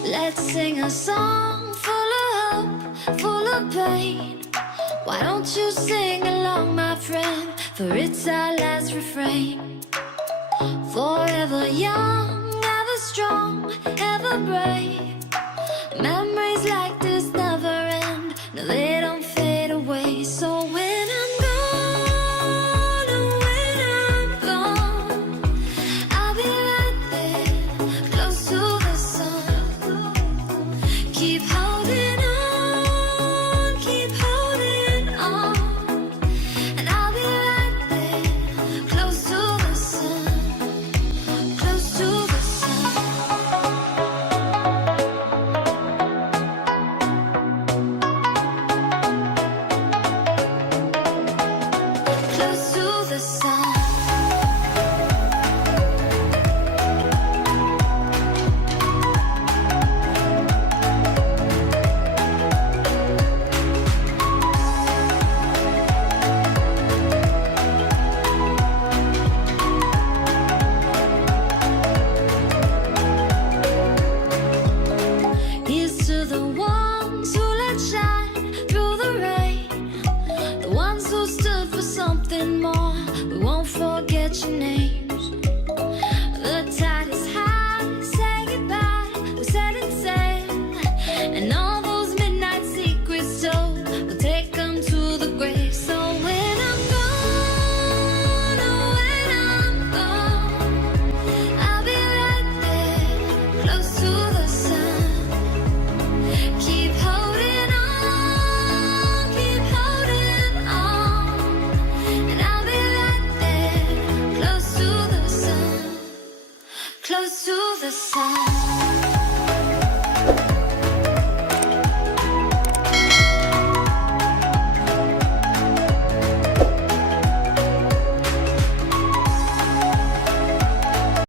Let's sing a song full of hope, full of pain. Why don't you sing along, my friend, for it's our last refrain. Forever young, ever strong, ever brave. Memories like this never end, no they don't fade away. So when I'm gone, oh when I'm gone, I'll be right there, close to the sun. Keep holding on, keep holding on, and I'll be right there, close to the sun, close to the sun. Close to the sun. Here's to the ones who let shine through the rain, the ones who stood for something more. We won't forget your names. The tide is high, say goodbye, we're setting sail, and all those midnight secrets told, we'll take them to the grave. So when I'm gone, oh when I'm gone, I'll be right there, close to the sun. Keep holding on, and I'll be right there, close to the sun, close to the sun.